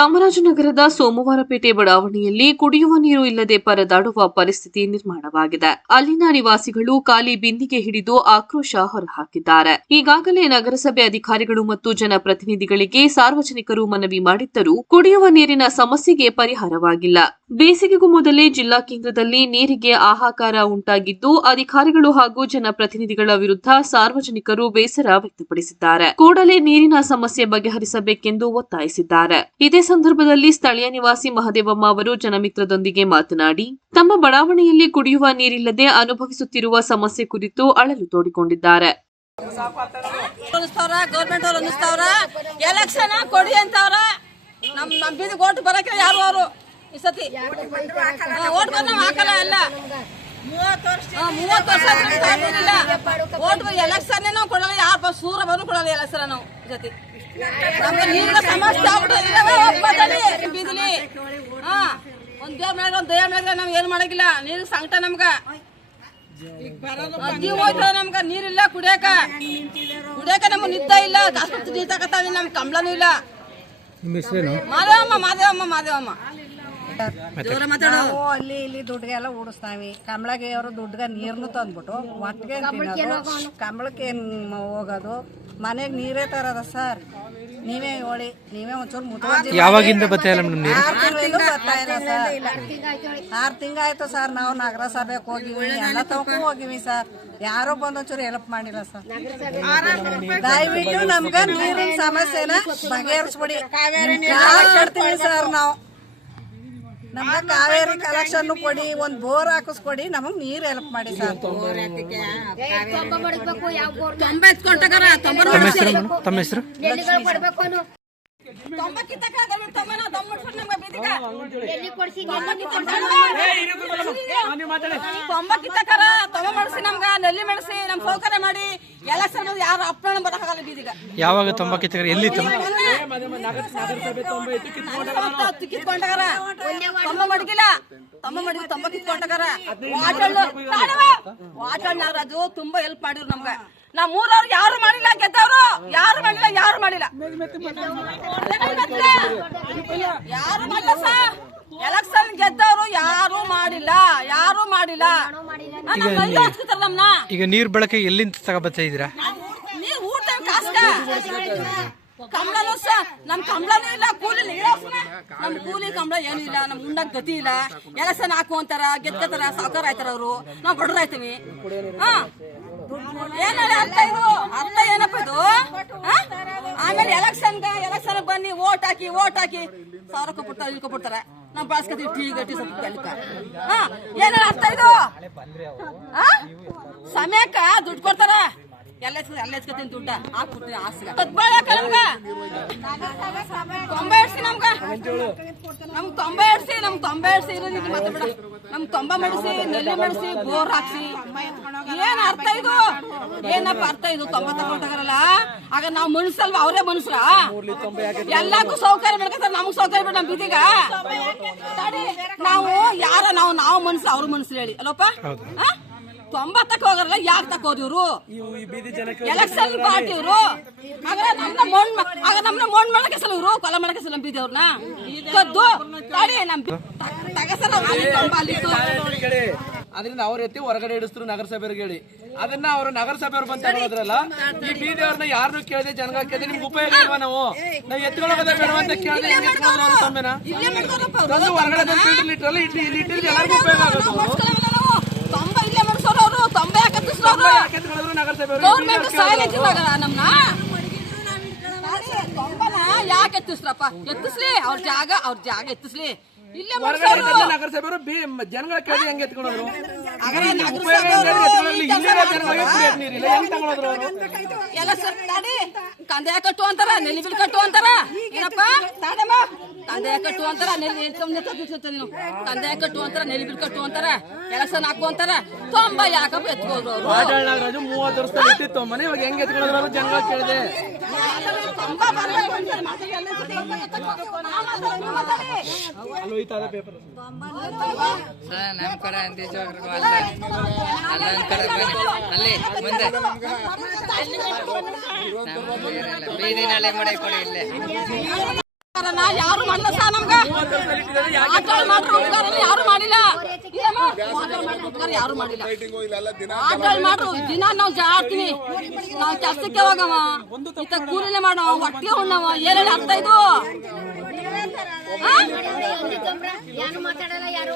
ಚಾಮರಾಜನಗರದ ಸೋಮವಾರಪೇಟೆ ಬಡಾವಣೆಯಲ್ಲಿ ಕುಡಿಯುವ ನೀರು ಇಲ್ಲದೆ ಪರದಾಡುವ ಪರಿಸ್ಥಿತಿ ನಿರ್ಮಾಣವಾಗಿದೆ. ಅಲ್ಲಿನ ನಿವಾಸಿಗಳು ಖಾಲಿ ಬಿಂದಿಗೆ ಹಿಡಿದು ಆಕ್ರೋಶ ಹೊರಹಾಕಿದ್ದಾರೆ. ಈಗಾಗಲೇ ನಗರಸಭೆ ಅಧಿಕಾರಿಗಳು ಮತ್ತು ಜನಪ್ರತಿನಿಧಿಗಳಿಗೆ ಸಾರ್ವಜನಿಕರು ಮನವಿ ಮಾಡಿದ್ದರೂ ಕುಡಿಯುವ ನೀರಿನ ಸಮಸ್ಯೆಗೆ ಪರಿಹಾರವಾಗಿಲ್ಲ. ಬೇಸಿಗೆಗೂ ಮೊದಲೇ ಜಿಲ್ಲಾ ಕೇಂದ್ರದಲ್ಲಿ ನೀರಿಗೆ ಆಹಾಕಾರ ಉಂಟಾಗಿದ್ದು, ಅಧಿಕಾರಿಗಳು ಹಾಗೂ ಜನಪ್ರತಿನಿಧಿಗಳ ವಿರುದ್ಧ ಸಾರ್ವಜನಿಕರು ಬೇಸರ ವ್ಯಕ್ತಪಡಿಸಿದ್ದಾರೆ. ಕೂಡಲೇ ನೀರಿನ ಸಮಸ್ಯೆ ಬಗೆಹರಿಸಬೇಕೆಂದು ಒತ್ತಾಯಿಸಿದ್ದಾರೆ. ಇದೇ ಸಂದರ್ಭದಲ್ಲಿ ಸ್ಥಳೀಯ ನಿವಾಸಿ ಮಹದೇವಮ್ಮ ಅವರು ಜನಮಿತ್ರದೊಂದಿಗೆ ಮಾತನಾಡಿ, ತಮ್ಮ ಬಡಾವಣೆಯಲ್ಲಿ ಕುಡಿಯುವ ನೀರಿಲ್ಲದೆ ಅನುಭವಿಸುತ್ತಿರುವ ಸಮಸ್ಯೆ ಕುರಿತು ಅಳಲು ತೋಡಿಕೊಂಡಿದ್ದಾರೆ. ಎಲೆಕ್ಷನ್ ಯಾರು ಸೂರ ಬಂದು ಕೊಡಲ್ಲ ಎಲೆಕ್ಷನ್ ನಮ್ಗೆ ನೀರಿನ ಸಮಸ್ಯೆ ಆಗ್ಬಿಟ್ಟದೆ ಬೀದಿಲಿ. ಹಾ ಒಂದ್ ದೇವ್ರ ಮೇಲೆ ಒಂದ್ ದಯ ಮೇಲೆ ನಾವ್ ಏನ್ ಮಾಡಂಗಿಲ್ಲ. ನೀರು ಸಂಕಟ ನಮ್ಗ. ಜೀವ ಹೋಯ್ತು ನಮ್ಗ ನೀರಿಲ್ಲ ಕುಡಿಯಾಕ. ಕುಡಿಯಾಕ ನಮ್ಗೆ ನಿದ್ದ ಇಲ್ಲ. ಆಸ್ಪತ್ರೆ ನೀರ್ ತಗತಾವಿ ನಮ್ ಕಂಬ್ಳನೂ ಇಲ್ಲ. ಮಾದೇವಮ್ಮ ಮಾದೇವಮ್ಮ ಮಾದೇವಮ್ಮ. ನಾವು ಅಲ್ಲಿ ಇಲ್ಲಿ ದುಡ್ಡಿಗೆಲ್ಲ ಓಡಿಸ್ತಾವಿ ಕಮಳಗೆ ಅವರು ದುಡ್ಡಿಗೆ ನೀರ್ನು ತಂದ್ಬಿಟ್ಟು ಒಟ್ಟಿಗೆ ಕಮಳಕ್ಕೆ ಏನ್ ಹೋಗೋದು? ಮನೆಗೆ ನೀರೇ ತರದ ಸರ್? ನೀವೇ ಹೇಳಿ ನೀವೇ ಒಂಚೂರು ಮುತುವರ್ಜಿ ಯಾವಾಗಿಂದ ಮೇಡಮ್ ನೀರು? ಆರು ತಿಂಗಳಿಂದ ಸರ್? ಆರು ತಿಂಗಾಯ್ತು ಸರ್ ನಾವು ನಗರಸಭೆಗೆ ಹೋಗಿವಿ ಎಲ್ಲ ತಗೊಂಡು ಹೋಗಿವಿ ಸರ್. ಯಾರೋ ಬಂದೊಂಚೂರು ಹೆಲ್ಪ್ ಮಾಡಿಲ್ಲ ಸರ್. ದಯವಿಟ್ಟು ನಮ್ಗೆ ನೀರಿನ ಸಮಸ್ಯೆನ ಬಗೆಹರಿಸ್ಬಿಡಿ. ಸರ್ ನಾವು. ನಮ್ಗೆ ಕಾವೇರಿ ಕಲೆಕ್ಷನ್ ಕೊಡಿ ಒಂದ್ ಬೋರ್ ಹಾಕಿಸ್ಕೊಡಿ ನಮಗ್ ನೀರ್ ಹೆಲ್ಪ್ ಮಾಡಿ ಸರ್ ತಮ್ಮ ಹೆಸರು ಮೇಡಮ್ ತಮ್ಮ ಹೆಸರು? ತೊಂಬಕ್ಕಿಂತ ಕಾಗಲ್ಲ ತೊಂಬನ ತೊಂಬತ್ತು ನಮ್ಗೆ ಬೀದಿಗ. ತೊಂಬಕ್ಕಿಂತ ಕರ ತೊಂಬ ಮಾಡಿಸಿ ನಮ್ಗ ನೆಲ್ಲಿ ಮಾಡಿಸಿ ನಮ್ ಸೌಕರ್ಯ ಮಾಡಿ. ಎಲ್ಲ ಸರ್ ಯಾರು ಅಪ್ಪಣ ಬರಕಾಗಲ್ಲ ಬೀದಿಗ ಯಾವಾಗ ತೊಂಬಕ್ಕಿತ್ತ ಎಲ್ಲಿತ್ತು ಕಿತ್ಕೊಂಡಗಾರ ತೊಂಬ ಮಡಗಿಲ್ಲ ತೊಂಬ ಮಡಗಿ ತೊಂಬ ಕಿತ್ಕೊಂಡಗಾರ ವಾಟಲ್ ನಾಗರಾಜು ತುಂಬಾ ಹೆಲ್ಪ್ ಮಾಡಿದ್ರು ನಮ್ಗೆ ನಾ ಮೂರವ್ರು ಯಾರು ಮಾಡಿಲ್ಲ ಗೆದ್ದವ್ರು ಯಾರು ಮಾಡಿಲ್ಲ ಯಾರು ಮಾಡಿಲ್ಲ ಯಾರು ಮಾಡಿಲ್ಲ ಸರ್ ಎಲೆಕ್ಷನ್ ಗೆದ್ದವ್ರು ಯಾರು ಮಾಡಿಲ್ಲ ಯಾರು ಮಾಡಿಲ್ಲ ಈಗ ನೀರ್ ಬಳಕೆ ಎಲ್ಲಿಂದ ತಗೊಬತ್ತಾ ಇದ್ದೀರಾ? ಕಂಬಳನು ಸ ನಮ್ ಕಂಬಳನೂ ಇಲ್ಲ, ಕೂಲಿ ನಮ್ ಕೂಲಿ ಕಂಬಳ ಏನೂ ಇಲ್ಲ ನಮ್ ಉಂಡಕ್ ಗತಿ ಇಲ್ಲ. ಎಲೆಕ್ಷನ್ ಹಾಕು ಅಂತಾರ, ಗೆದ್ಕತಾರ, ಸಾವುಕಾರ ಆಯ್ತಾರ ಅವರು. ನಾವ್ ಬಡ್ರಾಯ್ತೀವಿ ಹಾ. ಏನ್ ಅರ್ಥ ಇದು? ಅರ್ಥ ಏನಪ್ಪ ಇದು? ಆಮೇಲೆ ಎಲೆಕ್ಷನ್ ಎಲೆಕ್ಷನ್ ಬನ್ನಿ ಓಟ್ ಹಾಕಿ ಓಟ್ ಹಾಕಿ. ಸಾವಿರ ಕೊಟ್ಬಿಡ್ತಾರ. ಇಳ್ಕೊಬಿಡ್ತಾರ ನಾವ್ ಬಳಸ್ಕೊತೀವಿ ಟೀ, ಗಟ್ಟಿ ಸ್ವಲ್ಪ ಕಲಿಕ ಹಾ. ಏನಾರ ಅರ್ಥ ಇದು? ಸಮಯಕ್ಕ ದುಡ್ಡು ಕೊಡ್ತಾರ. ಎಲ್ಲ ದುಡ್ಡ. ಹಾಕ್ಬಿಡ್ತೀನಿ ನಮ್ಗ. ಮತ್ತೆ ಬಿಡ. ನಮ್ ತೊಂಬ ಮಾಡಿಸಿ ನೆಲ್ಲಿ ಮಾಡಿಸಿ ಬೋರ್ ಹಾಕ್ಸಿ. ಏನ್ ಅರ್ಥ ಇದು? ಏನಪ್ಪ ಅರ್ಥ ಇದು? ತೊಂಬ ತಗೊಂಡಾಗಲ್ಲ ಆಗ ನಾವು ಮನುಷ್ಯಲ್ವ ಅವರೇ ಮನುಷ್ಯರ ಎಲ್ಲಕ್ಕೂ ಸೌಕರ್ಯ ಮಾಡ್ಕೊತಾರೆ ನಮ್ಗೆ ಸೌಕರ್ಯ ಬೇಡ ನಮ್ ಬೀದಿಗ ನಾವು ಯಾರ ನಾವು ನಾವು ಮನುಷ್ಯ ಅವ್ರ ಮನುಷ್ಯರು ಹೇಳಿ. ಅಲ್ಲಪ್ಪ ಆ? ತೊಂಬತ್ತಕ್ಕೆ ಹೋಗಲ್ಲ ಯಾಕೆ ತಕೋದಿವ್ರು ಎಲೆಕ್ಷನ್ ಪಾರ್ಟಿ ಇವ್ರು. ನಮ್ನ ಮೊಣ್ ಆಗ ನಮ್ನ ಮೊಣ್ ಮಾಡಕ್ಕೆ ಸಲ ಇವ್ರು ಕೊಲ ಮಾಡಕ್ಕೆ ಸಲ ಬೀದಿ ಅವ್ರನ್ನ ಕದ್ದು ತಡಿ ನಮ್ ಅದರಿಂದ ಅವ್ರ ಎತ್ತಿ ಹೊರಗಡೆ ಇಡಿಸ್ತರು ನಗರಸಭೆಯವ್ರಿಗೆ ಹೇಳಿ. ಅದನ್ನ ಅವರು ನಗರಸಭೆಯವ್ರು ಬಂತ ಹೇಳಿದ್ರಲ್ಲ ಈ ಬೀದಿಯವ್ರನ್ನ ಯಾರನ್ನೂ ಕೇಳಿದೆ ಜನಗ ಕೇಳಿದೆ ನಿಮ್ಗೆ ಉಪಯೋಗ ಇಲ್ವಾ ನಾವು? ನಾವು ಎತ್ಕೊಳ್ಳೋದ ಬೇಡ ಅಂತ ಕೇಳಿದೆ. ತಂದು ಹೊರಗಡೆ ಇಟ್ಲಿ ಇಲ್ಲಿ ಇಟ್ಟಿದ್ರೆ ಎಲ್ಲರಿಗೂ ಉಪಯೋಗ ಆಗೋದು ನಾವು ಮಾಡ್ಸ್ಕೊಳಲ್ಲ ನಾವು. ತೊಂಬ ಇಲ್ಲೇ ನಗರಸಭೆಯವ್ರು ಗೌರ್ಮೆಂಟ್ ಸೈಲೆಂಟ್ ಇವಾಗ ನಮ್ನ? ಯಾಕೆ ಎತ್ತಿಸ್ರಪ್ಪ ಎತ್ತಿಸ್ಲಿ ಅವ್ರ ಜಾಗ ಅವ್ರ ಜಾಗ ಎತ್ತಿಸ್ಲಿ. ಇಲ್ಲೇ ನಗರಸಭೆಯವರು ಜನಗಳ ಕೇಳಿ ಹೆಂಗ್ ಎತ್ಕೊಂಡ್ರು ಕೆಲಸ ಎಲ್ಲ ಸರ್ ತಡಿ. ಕಂದಾಯ ಕಟ್ಟು ಅಂತಾರ ನೆಲಿ ಬಿಲ್ ಕಟ್ಟು ಅಂತಾರ? ಏನಪ್ಪ? ತಾಡಮ್ಮ ಕಂದಾಯ ಕಟ್ಟು ಅಂತಾರ ನೆಲಿ ನೀನು? ತಂದೆ ಕಟ್ಟು ಅಂತಾರ ನೆಲಿ ಬಿಲ್ ಕಟ್ಟು ಅಂತಾರ ಎಲೆಕ್ಷನ್ ಹಾಕು ಅಂತಾರ. ತೊಂಬ ಯಾಕಪ್ಪ ಎತ್ಕೋದ್ರು ಅವರು ಮೂವತ್ತು ವರ್ಷ ಇಟ್ಟಿತ್ತು ಮನೆ ಇವಾಗ ಹೆಂಗ್ ಎತ್ಕೊಳ್ಳೋದ್ರು ಕೇಳಿದೆ. ಪೇಪರ್ ನಮ್ಮ ಕಡೆ ಅಲ್ಲ ಅಲ್ಲೊಂದ್ ಕಡೆ ಬನ್ನಿ ಅಲ್ಲಿ ಮುಂದೆ ನಮ್ಮ ಬೀದಿನಲ್ಲಿ ಮಾಡಿ ಕೊಡಿ ಇಲ್ಲೇ ಉಪಕಾರನ ಯಾರು ಮಾಡಿಲ್ಲ ಸರ್ ನಮ್ಗ ಆಟಗಳು ಮಾಡ್ರು ಉಪಕಾರನ ಯಾರು ಯಾರು ಮಾಡಿಲ್ಲ ದಿನ ನಾವು ಜಾಡ್ತೀವಿ ನಾವು ಕೆಲ್ಸಕ್ಕೆ ಹೋಗವ ಇತ್ತ ಕೂಲಿನೇ ಮಾಡವ ಹೊಟ್ಟೆ ಉಣ್ಣವ ಏನೇನು ಅರ್ಥ ಇದು ಯಾರು ಮಾತಾಡಲ್ಲ ಯಾರು